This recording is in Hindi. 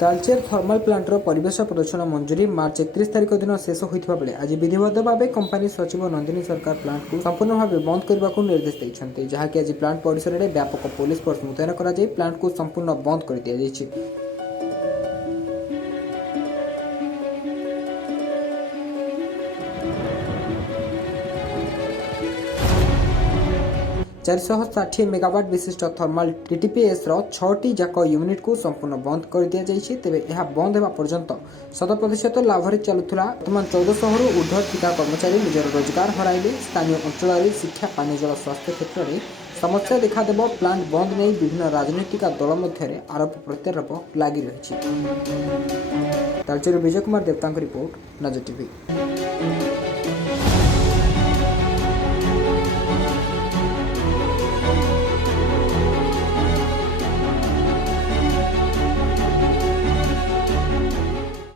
तालचेर थर्माल प्लांटर परिवेश प्रदूषण मंजूरी मार्च 31 तारिख दिन शेष होता बेले आज विधिवत भाव कंपानी सचिव नंदिनी सरकार प्लांट को संपूर्ण भाव बंद करने को निर्देश देते जहाँकि आज प्लांट परिसर में व्यापक पुलिस फोर्स मुतयन कर प्लांट को संपूर्ण बंद कर दिया जायछि। 460 मेगावाट विशिष्ट थर्माल टीटीपीएस रो 6टी जाक यूनिट को संपूर्ण बंद कर दिया जायछि। तेबे यह बंद होगा पर्यंत 100% लाभ चलुला। वर्तमान 1400 रु ऊर्ध्व ठिका कर्मचारी निजर रोजगार हराइले। स्थानीय अंचल शिक्षा पानी जल स्वास्थ्य क्षेत्र में समस्या देखादेव। प्लांट बंद नहीं विभिन्न राजनैतिक दल मध्य आरोप प्रत्यारोप लगी रही। तालचेर विजय कुमार देवता रिपोर्ट, नजर टीवी।